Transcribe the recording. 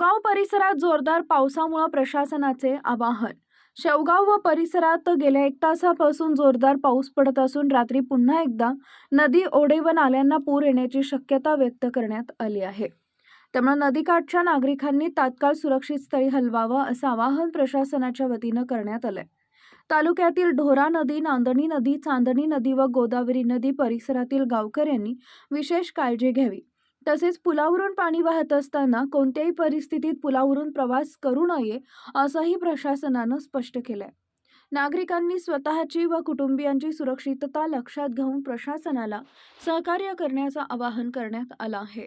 शेवगाव परिसरात जोरदार पावसामुळे प्रशासनाचे आवाहन. शेवगाव व परिसरात गेल्या एक तासापासून जोरदार पाऊस पडत असून रात्री पुन्हा एकदा नदी ओढे व नाल्यांना पूर येण्याची शक्यता व्यक्त करण्यात आली आहे. त्यामुळे नदीकाठच्या नागरिकांनी तात्काळ सुरक्षित स्थळी हलवावं असं आवाहन प्रशासनाच्या वतीनं करण्यात आलंय. तालुक्यातील ढोरा नदी नांदणी नदी चांदणी नदी व गोदावरी नदी परिसरातील गावकऱ्यांनी विशेष काळजी घ्यावी. तसेच पुलावरून पाणी वाहत असताना कोणत्याही परिस्थितीत पुलावरून प्रवास करू नये असंही प्रशासनानं स्पष्ट केलं आहे नागरिकांनी स्वतःची व कुटुंबियांची सुरक्षितता लक्षात घेऊन प्रशासनाला सहकार्य करण्याचं आवाहन करण्यात आलं आहे.